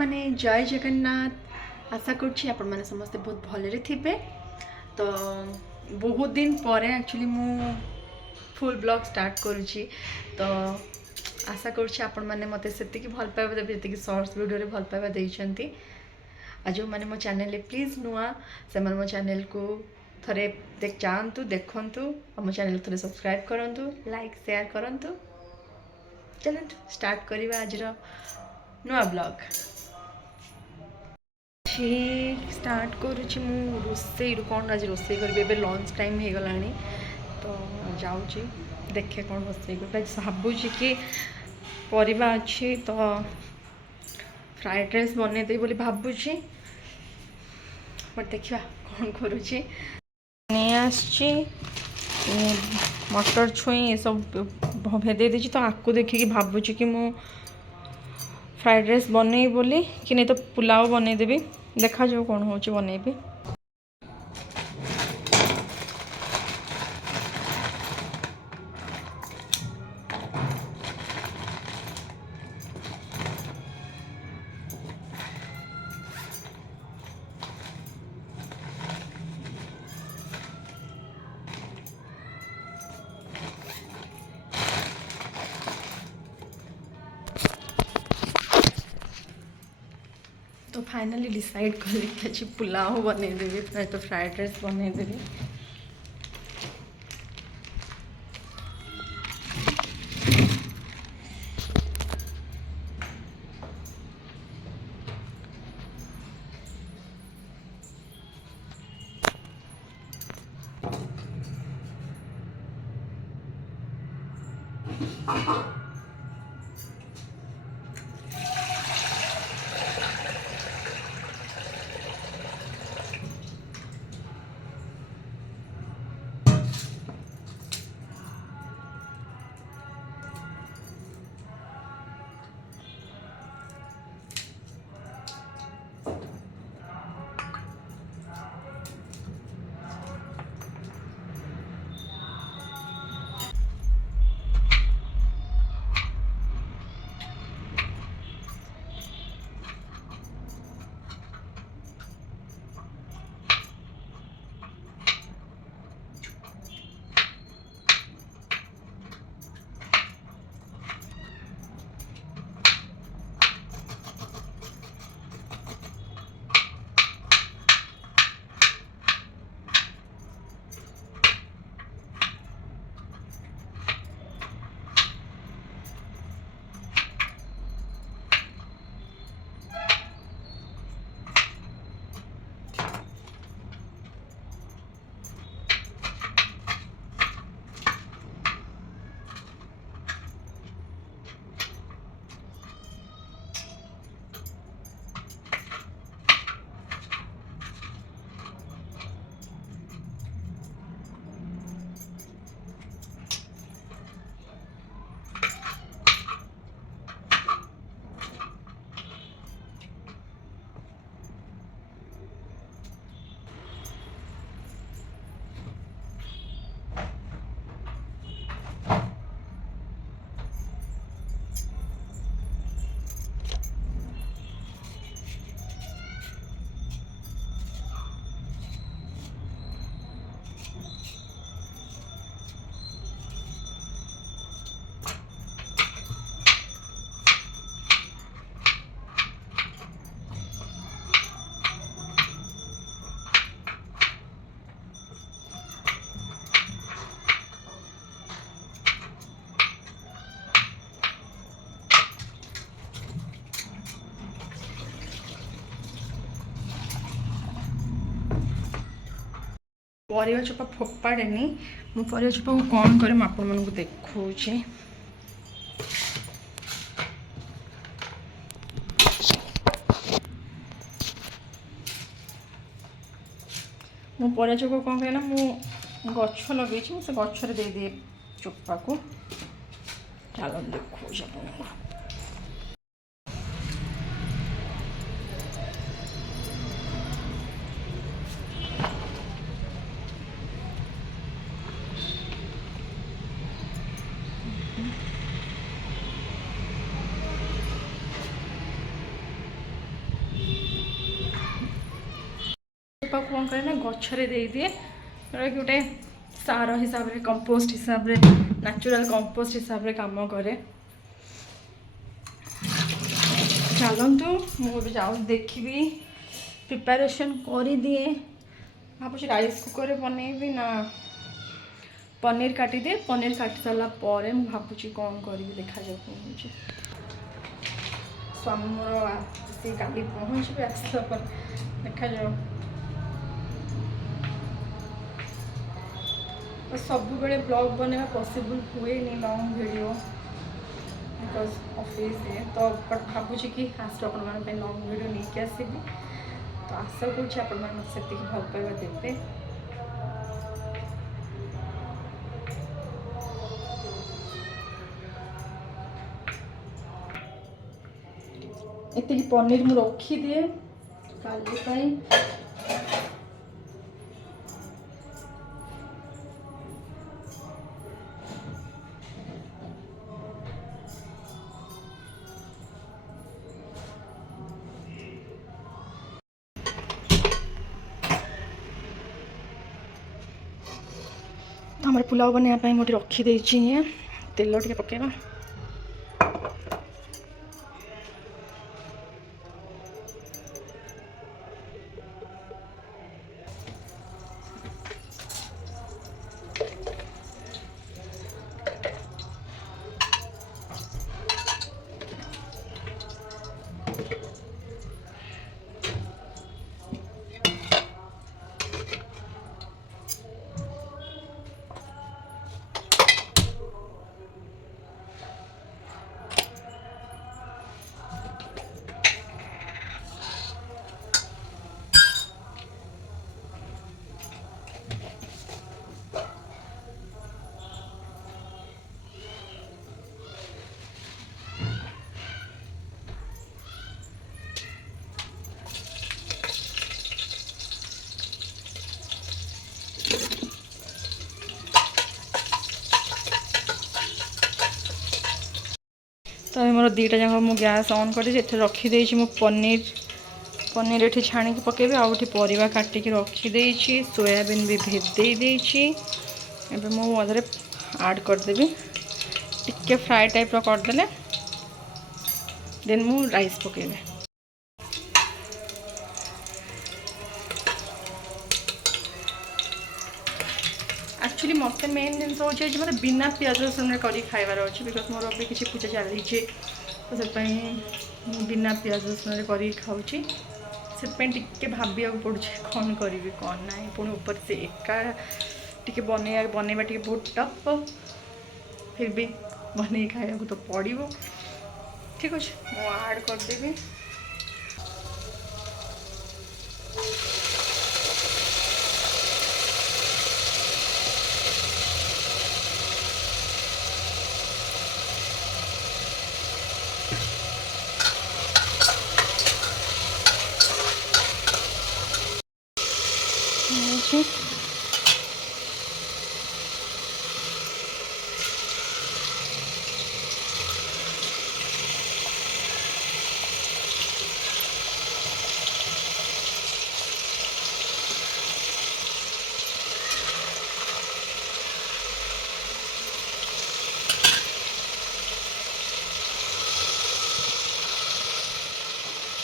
ମାନେ ଜୟ ଜଗନ୍ନାଥ। ଆଶା କରୁଛି ଆପଣମାନେ ସମସ୍ତେ ବହୁତ ଭଲରେ ଥିବେ। ତ ବହୁତ ଦିନ ପରେ ଆକ୍ଚୁଆଲି ମୁଁ ଫୁଲ୍ ବ୍ଲଗ୍ ଷ୍ଟାର୍ଟ କରୁଛି। ତ ଆଶା କରୁଛି ଆପଣମାନେ ମୋତେ ସେତିକି ଭଲ ପାଇବା ଦେବେ ଯେତିକି ସର୍ଟସ୍ ଭିଡ଼ିଓରେ ଭଲ ପାଇବା ଦେଇଛନ୍ତି। ଆଉ ଯେଉଁମାନେ ମୋ ଚ୍ୟାନେଲରେ ପ୍ଲିଜ୍ ନୂଆ, ସେମାନେ ମୋ ଚ୍ୟାନେଲକୁ ଥରେ ଯାଆନ୍ତୁ, ଦେଖନ୍ତୁ, ଆମ ଚ୍ୟାନେଲ ଥରେ ସବସ୍କ୍ରାଇବ୍ କରନ୍ତୁ, ଲାଇକ୍ ସେୟାର କରନ୍ତୁ। ଚାଲନ୍ତୁ ଷ୍ଟାର୍ଟ କରିବା ଆଜିର ନୂଆ ବ୍ଲଗ୍। ଷ୍ଟାର୍ଟ କରୁଛି ମୁଁ ରୋଷେଇରୁ। କ'ଣ ଆଜି ରୋଷେଇ କରିବି? ଏବେ ଲଞ୍ଚ ଟାଇମ୍ ହେଇଗଲାଣି, ତ ଯାଉଛି ଦେଖେ କ'ଣ ରୋଷେଇ କରିବି। ଆଜି ଭାବୁଛି କି ପରିବା ଅଛି ତ ଫ୍ରାଏଡ଼୍ ରାଇସ୍ ବନେଇଦେବି ବୋଲି ଭାବୁଛି, ବଟ୍ ଦେଖିବା କ'ଣ କରୁଛି। ନେଇ ଆସିଛି ମଟର ଛୁଇଁ ଏସବୁ ଭେଦେଇ ଦେଇଛି, ତ ଆକୁ ଦେଖିକି ଭାବୁଛି କି ମୁଁ ଫ୍ରାଏଡ଼୍ ରାଇସ୍ ବନେଇବି ବୋଲି, କି ନାହିଁ ତ ପୁଲାଉ ବନେଇଦେବି। ଦେଖାଯାଉ କ'ଣ ହେଉଛି, ବନେଇବି। तो फाइनली डिसाइड कली कि आज पुलाव बनईदेवी, नहीं तो फ्राइड राइस बनईदेवी। ପରିବା ଚୋପା ଫୋପାଡ଼େନି, ମୁଁ ପରିବା ଚୋପାକୁ କ'ଣ କରେ ମୁଁ ଆପଣମାନଙ୍କୁ ଦେଖାଉଛି। ମୁଁ ପରିବା ଚୋପାକୁ କ'ଣ କରେ ନା, ମୁଁ ଗଛ ଲଗେଇଛି, ମୁଁ ସେ ଗଛରେ ଦେଇଦିଏ ଚୋପାକୁ। ଚାଲ ଦେଖାଉଛି ଆପଣଙ୍କୁ। कौन करे ना गछरे दे दिए गोटे सार हिसाब रे कंपोस्ट हिसाब रे नेचुरल कंपोस्ट हिसाब रे काम करे। चलतु मुझे जाऊँ देखी प्रिपरेशन कर दिए भावुँ राइस कुकर बनैबी ना पनीर काटिदे पनीर काटि सारा पर भावुँ कौन करी देखा जाए स्वामी मोर आसी काली पहुँचे आसला पर देखा जाओ सब बेले ब्लॉग बनवा पॉसिबल हुए नहीं लॉन्ग वीडियो बिकॉज ऑफिस है तो बट भावुँ कि आज आपण लॉन्ग वीडियो नहीं कि आसबि तो आशा करुँच आपड़ी भल पाइबा देवे। एति पनीर मु रखी दिए काली हमारे पुलाव बनाया मुझे रखीदे तेल टे पकेगा तो मोर दीटा जाक मु गैस ऑन कर रखीदे मु पनीर पनीर ये छाणी पकेबी आउटी परिवा काटिकी रखीदे सोयाबीन भी भेदे एबे मु अधरे ऐड करदेवी टिके फ्राए टाइप करदेले देन मु राइस पकेबी। एक्चुअली मत मेन जिन हूँ मतलब बिना पियाज रसुन कर खाइबार अच्छे बिकज मोर अभी किसी पूजा चली तो से बिना पियाज रसुन कर खाऊँ से भाविया पड़ू कौन करी कौन ना पुणी ऊपर से एका टी बनवा टी बहुत टफ फिर भी बन खाया तो पड़ो ठीक अच्छे मुझे ऐड करदेवी।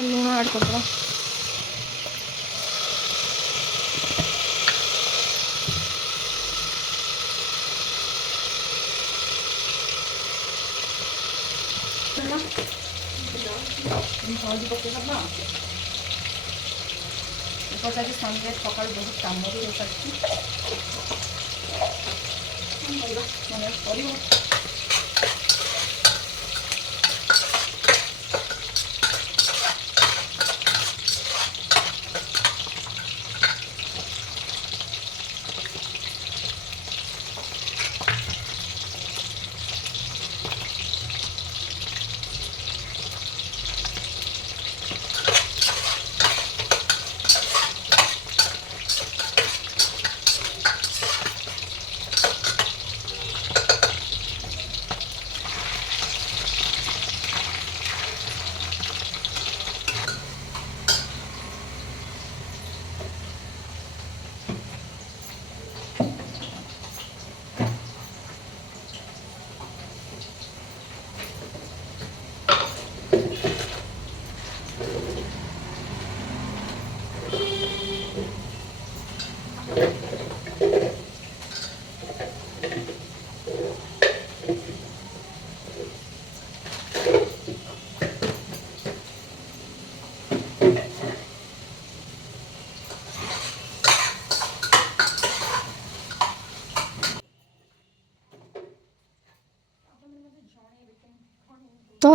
लूण ऐड करदे हल्दी पकेदबा एपटे आज संडे सका बहुत कम भी हो सारी कर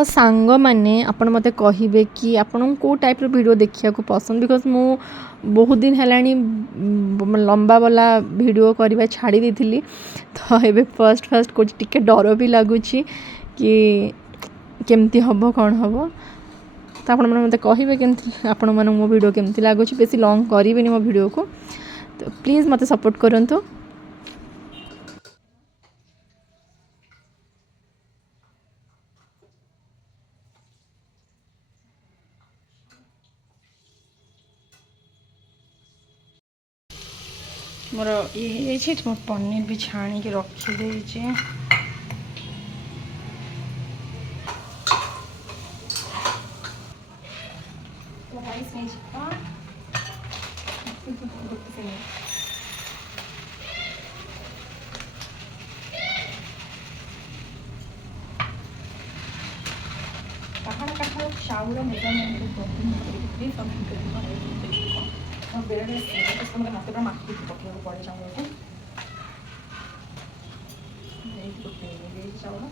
सांग मैंने आपण मते कहिबे कि आपण को टाइप रो वीडियो देखिया को पसंद बिकॉज मु बहुत दिन हेलानी लंबा वाला वीडियो करबा छाड़ी देथिली तो एबे फर्स्ट फर्स्ट को टिके डर भी लागुची कि केमती हबो कौन हबो तो आपण मन मते कहिबे केमती आपण मन मो वीडियो केमती लागुची बेसी लॉन्ग करिबेनी मो वीडियो को तो प्लीज मते सपोर्ट करंतु। मोर ये मो पनीर भी छाणी के रखी दे चाउल मेजरमेंट बेड़े मत पूरा माटी पकड़ पड़े चाउल को चाउल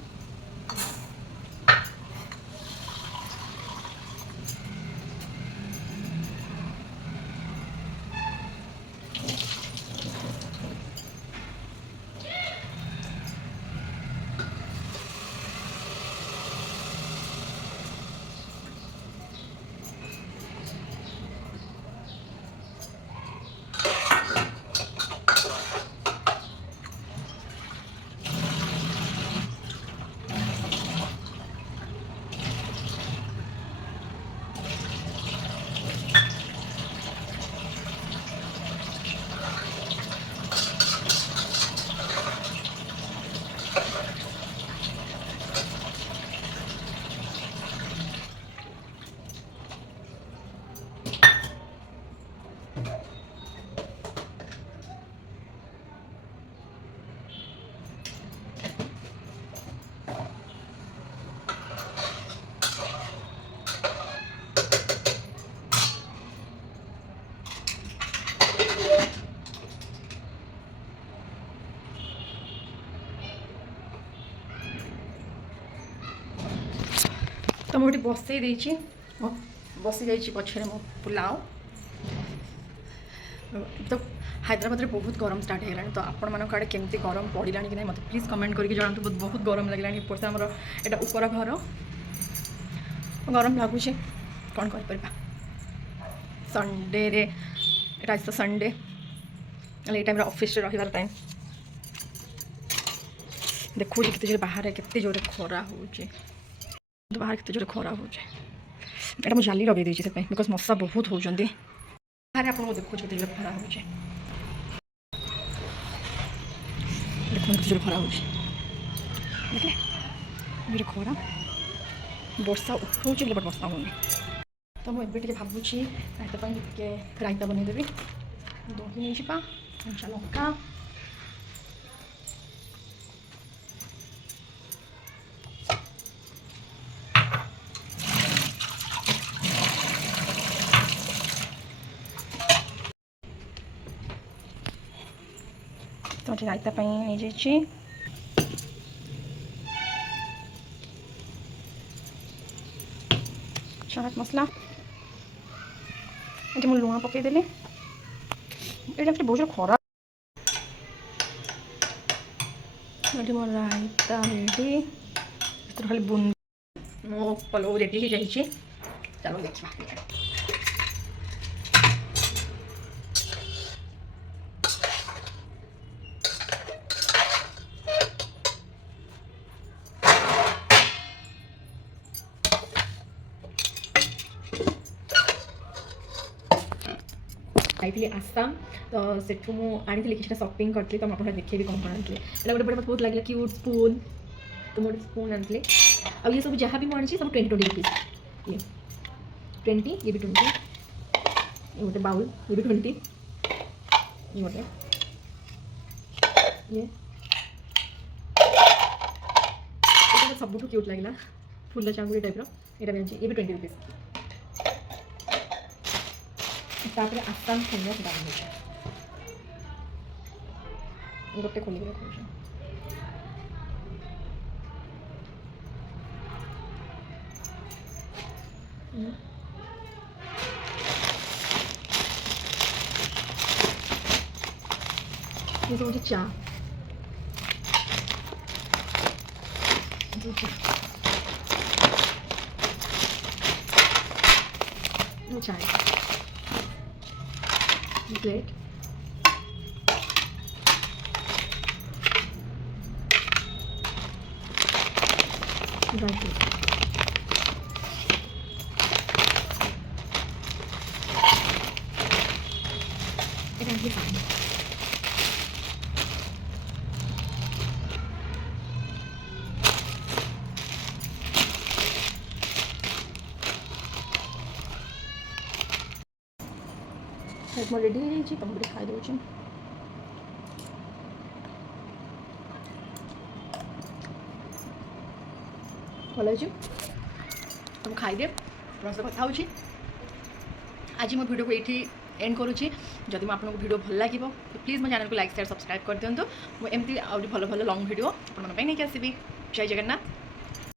तो मुझे बसई देची बसी जाइए पछे मो पुलाव तो हैदराबाद में बहुत गरम स्टार्ट होगा तो आपण मान आड़े केमती गरम पड़ा कि नहीं मतलब प्लीज कमेंट करके जनातु बहुत गरम लगे ऊपर से आमर एटा ऊपर घर गरम लगुच कौन कर संडे रे एटा आज तो संडे ये टाइम ऑफिस रही टाइम देखो केते जोर बाहर केते जोर खरा हो बाहर केते जोर खरा हो एटा मुझे जाली लगे देछि बिकॉज मशा बहुत होउछन्ती बाहर आप देखो केते जोर खरा हो देखो केते जोर खरा हो देखले खरा वर्षा उठाऊँ बट वर्षा होनी तो मुझे भावुची रायता रायता बनईदेवी दही नहीं जा कंचा लंका तो रायता नहीं जाइए चाट मसला ये मुझे लुण पकईदेली ये बहुत जो खरा ये मोर रायता रेडी खाली बुंदी मो पलव रेडी हो जाइए चलो देखा खाई आसाम तो सेठू मुझे किसी सपिंग करी तो मुझे देखी कौन कौन आनी गोटे बड़े मत बहुत लगे क्यूट स्पून तो मोटे स्पून आनी आ ये सब जहाँ भी मुझे सब 20 रुपीज ये 20 ये भी 20 ये गोटे बाउल ये भी 20 ये गोटे ये सब क्यूट लगे फुल चांगुरी टाइप ये भी ये भी 20 रुपीज तापर आसाम फेमस डाल गोटे खोल ये सब चा चाय प्लेट ड्राई फ्रूट এটা কি পানি ମୋ ରେଡ଼ି ହେଇଯାଇଛି ତମକୁ ଟିକେ ଖାଇ ଦେଉଛି ଭଲ ହେଇଛି ତମକୁ ଖାଇଦିଏ ତମ ସହିତ କଥା ହେଉଛି ଆଜି ମୋ ଭିଡ଼ିଓକୁ ଏଇଠି एंड करुँची जदि मैं आपको वीडियो भल लगे तो प्लीज मो चैनल को लाइक शेयर सब्सक्राइब कर दिंतु मुझे एमती आउरी भल भल लंग वीडियो आप नहीं आसबि जय जगन्नाथ।